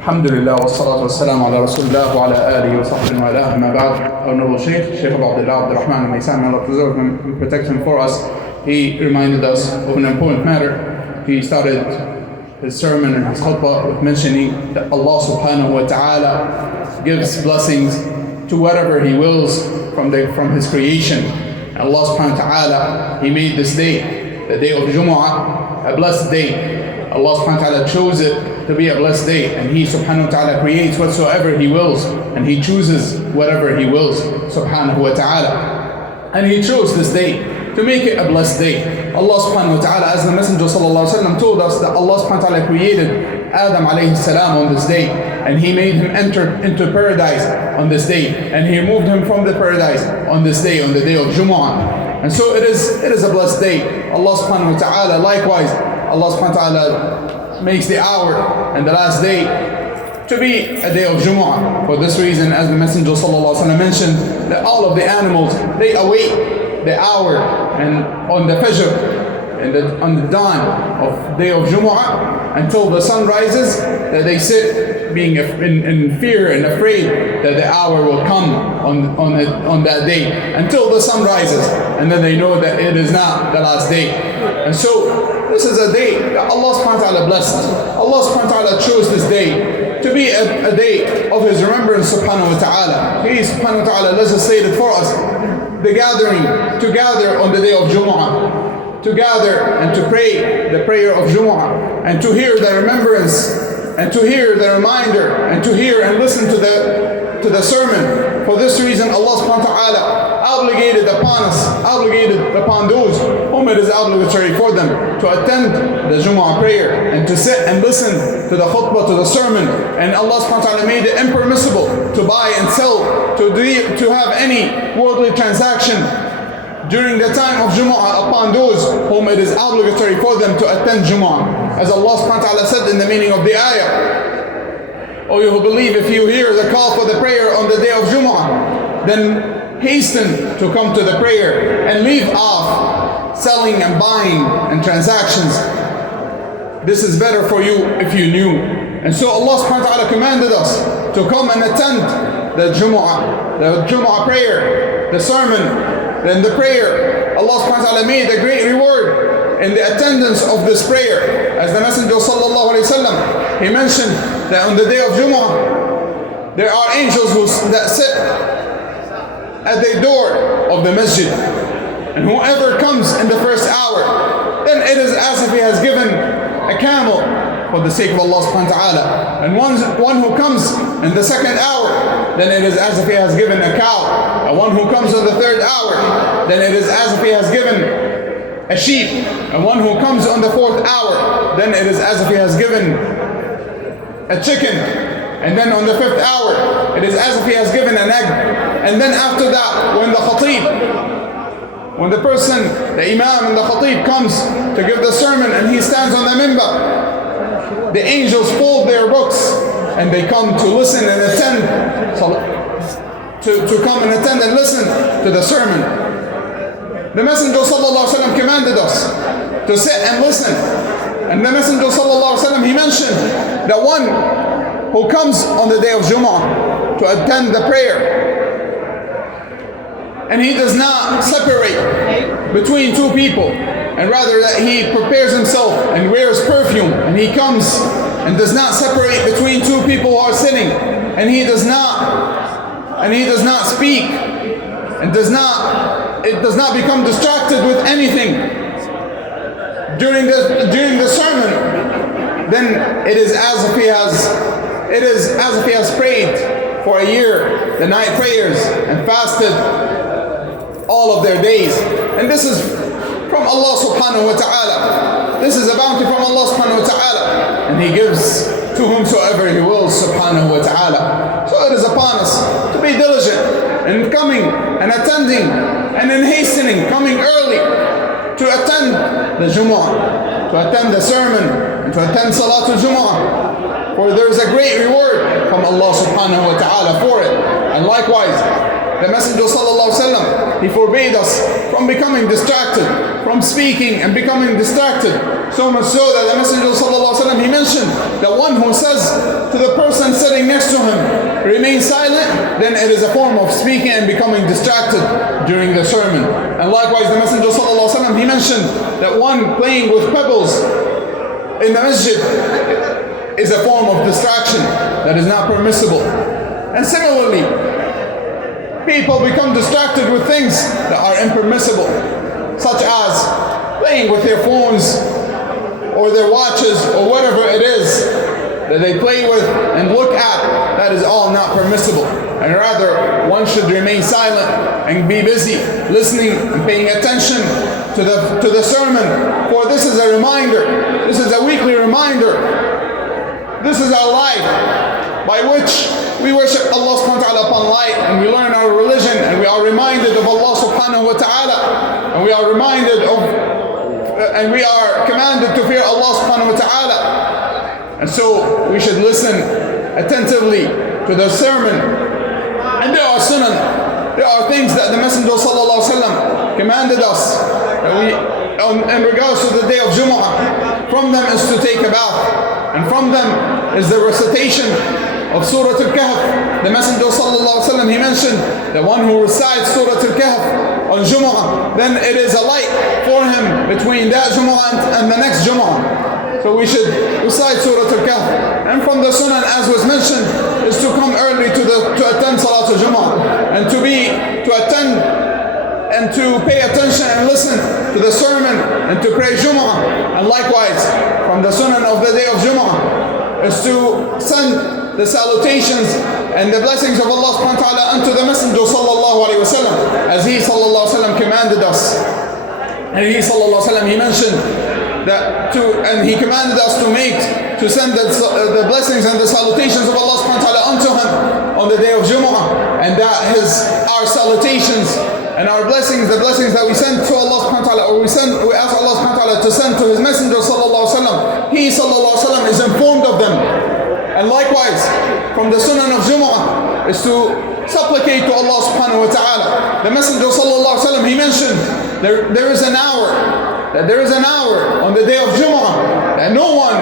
Alhamdulillah wa salatu wa salam ala Rasulullah wa ala alihi wa sahbihi wa ala amma ba'd. Our noble Sheikh Abdurrahman, Al-Omaisan, may Allah preserve him and protect him for us. He reminded us of an important matter. He started his sermon and his khutbah with mentioning that Allah subhanahu wa ta'ala gives blessings to whatever He wills from His creation. And Allah subhanahu wa ta'ala, He made this day, the day of Jumu'ah, a blessed day. Allah subhanahu wa ta'ala chose it to be a blessed day, and He subhanahu wa ta'ala creates whatsoever He wills, and He chooses whatever He wills subhanahu wa ta'ala. And He chose this day to make it a blessed day. Allah subhanahu wa ta'ala, as the Messenger sallallahu alayhi wa sallam told us, that Allah subhanahu wa ta'ala created Adam alayhi salam on this day, and He made him enter into paradise on this day, and He removed him from the paradise on this day, on the day of Jumu'ah. And so it is a blessed day. Allah subhanahu wa ta'ala, likewise, Allah subhanahu wa ta'ala makes the hour and the last day to be a day of Jumu'ah. For this reason, as the Messenger sallallahu alaihi wasallam mentioned, that all of the animals, they await the hour and on the Fajr, and on the dawn of day of Jumu'ah, until the sun rises, that they sit being in fear and afraid that the hour will come on that day, until the sun rises, and then they know that it is not the last day. And so this is a day that Allah subhanahu wa ta'ala blessed. Allah subhanahu wa ta'ala chose this day to be a day of His remembrance subhanahu wa ta'ala. He subhanahu wa ta'ala legislated for us the gathering, to gather on the day of Jumu'ah, to gather and to pray the prayer of Jumu'ah, and to hear the remembrance, and to hear the reminder, and to hear and listen to the sermon. For this reason, Allah subhanahu wa ta'ala obligated upon those whom it is obligatory for them to attend the Jumu'ah prayer and to sit and listen to the khutbah, to the sermon. And Allah subhanahu wa ta'ala made it impermissible to buy and sell, to have any worldly transaction during the time of Jumu'ah upon those whom it is obligatory for them to attend Jumu'ah. As Allah subhanahu wa ta'ala said in the meaning of the ayah, "O you who believe, if you hear the call for the prayer on the day of Jumu'ah, then hasten to come to the prayer and leave off selling and buying and transactions. This is better for you if you knew." And so Allah subhanahu wa ta'ala commanded us to come and attend the Jumu'ah prayer, the sermon, and the prayer. Allah subhanahu wa ta'ala made a great reward in the attendance of this prayer. As the Messenger sallallahu alayhi wa sallam, he mentioned that on the day of Jumu'ah, there are angels that sit at the door of the masjid. And whoever comes in the first hour, then it is as if he has given a camel for the sake of Allah subhanahu wa ta'ala. And one who comes in the second hour, then it is as if he has given a cow. And one who comes in the third hour, then it is as if he has given a sheep. And one who comes on the fourth hour, then it is as if he has given a chicken. And then on the fifth hour, it is as if he has given an egg. And then after that, when the person, the imam and the khatib comes to give the sermon and he stands on the minbar, the angels fold their books and they come to listen and attend, to come and attend and listen to the sermon. The Messenger sallallahu alaihi wasallam commanded us to sit and listen. And the Messenger sallallahu alaihi wasallam, he mentioned that one who comes on the day of Jumu'ah to attend the prayer, and he does not separate between two people, and rather that he prepares himself and wears perfume, and he comes and does not separate between two people who are sitting, and he does not speak, and does not become distracted with anything during the sermon, then it is as if he has prayed for a year the night prayers and fasted all of their days. And this is from Allah subhanahu wa ta'ala. This is a bounty from Allah subhanahu wa ta'ala, and He gives to whomsoever He wills subhanahu wa ta'ala. So it is upon us to be diligent in coming and attending and in hastening, coming early to attend the Jumu'ah, to attend the sermon, and to attend Salatul Jumu'ah. For there is a great reward from Allah subhanahu wa ta'ala for it. And likewise, the Messenger sallallahu alaihi wasallam, he forbade us from becoming distracted, from speaking and becoming distracted. So much so that the Messenger sallallahu alaihi wasallam, he mentioned that one who says to the person sitting next to him remain silent, then it is a form of speaking and becoming distracted during the sermon. And likewise, the Messenger ﷺ, he mentioned that one playing with pebbles in the masjid is a form of distraction that is not permissible. And similarly, people become distracted with things that are impermissible, such as playing with their phones or their watches or whatever it is that they play with and look at. That is all not permissible. And rather, one should remain silent and be busy listening and paying attention to the sermon. For this is a reminder, this is a weekly reminder. This is our life by which we worship Allah subhanahu wa ta'ala upon light, and we learn our religion, and we are reminded of Allah subhanahu wa ta'ala, and we are reminded of and we are commanded to fear Allah subhanahu wa ta'ala. And so we should listen attentively to the sermon. And there are sunan, there are things that the Messenger sallallahu alaihi wasallam commanded us that we, in regards to the day of Jumu'ah. From them is to take a bath, and from them is the recitation of Surah Al-Kahf. The Messenger sallallahu alaihi wasallam, he mentioned that one who recites Surah Al-Kahf on Jumu'ah, then it is a light for him between that Jumu'ah and the next Jumu'ah. So we should recite Surah Al-Kahf. And from the sunan, as was mentioned, is to come early to attend Salat al-Jumu'ah, and to attend and to pay attention and listen to the sermon and to pray Jumu'ah. And likewise, from the sunan of the day of Jumu'ah is to send the salutations and the blessings of Allah subhanahu wa ta'ala unto the Messenger sallallahu alayhi wa sallam, as he sallallahu alayhi wa sallam commanded us. And he sallallahu alayhi wa sallam, he mentioned that and he commanded us to send the blessings and the salutations of Allah subhanahu wa ta'ala unto him on the day of Jumu'ah. And that our salutations and our blessings, the blessings that we send to Allah subhanahu wa ta'ala, or we ask Allah subhanahu wa ta'ala to send to his Messenger sallallahu alayhi wa sallam, he sallallahu alayhi wa sallam is informed of them. And likewise, from the sunan of Jumu'ah is to supplicate to Allah subhanahu wa ta'ala. The Messenger sallallahu alayhi wa sallam, he mentioned there is an hour on the day of Jumu'ah that no one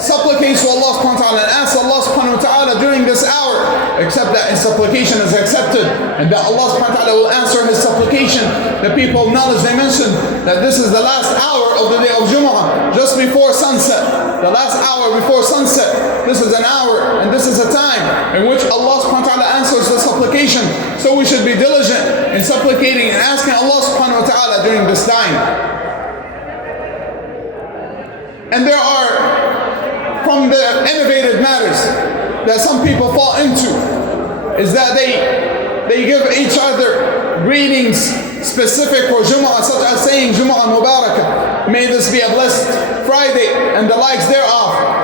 supplicates to Allah subhanahu wa ta'ala and asks Allah subhanahu wa ta'ala during this hour, except that his supplication is accepted, and that Allah subhanahu wa ta'ala will answer his supplication. The people of knowledge, they mentioned that this is the last hour of the day of Jumu'ah, just before sunset. The last hour before sunset. This is an hour, and this is a time in which Allah subhanahu wa ta'ala answers the supplication. So we should be diligent in supplicating and asking Allah subhanahu wa ta'ala during this time. And there are, from the innovative matters that some people fall into, is that they give each other greetings specific for Jumu'ah, such as saying Jumu'ah Mubarakah, may this be a blessed Friday, and the likes thereof.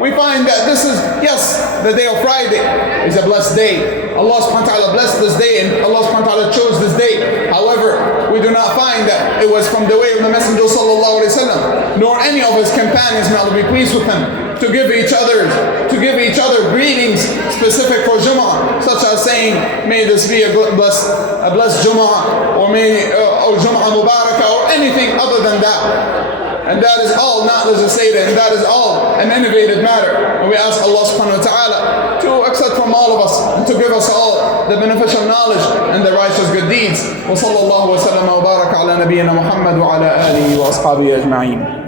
We find that this is, yes, the day of Friday is a blessed day. Allah subhanahu wa ta'ala blessed this day, and Allah subhanahu wa ta'ala chose this day. However, we do not find that it was from the way of the Messenger sallallahu alayhi wa sallam, nor any of his companions, may Allah be pleased with him, to give each other greetings specific for Jumu'ah, such as saying, may this be a blessed Jumu'ah, or Jumu'ah Mubarakah, or anything other than that. And that is all not legislated, and that is all an innovative matter. And we ask Allah subhanahu wa ta'ala to accept from all of us, and to give us all the beneficial knowledge and the righteous good deeds. Wa sallallahu wa sallam wa baraka ala nabiyyina Muhammad wa ala alihi wa ashabihi ajma'in.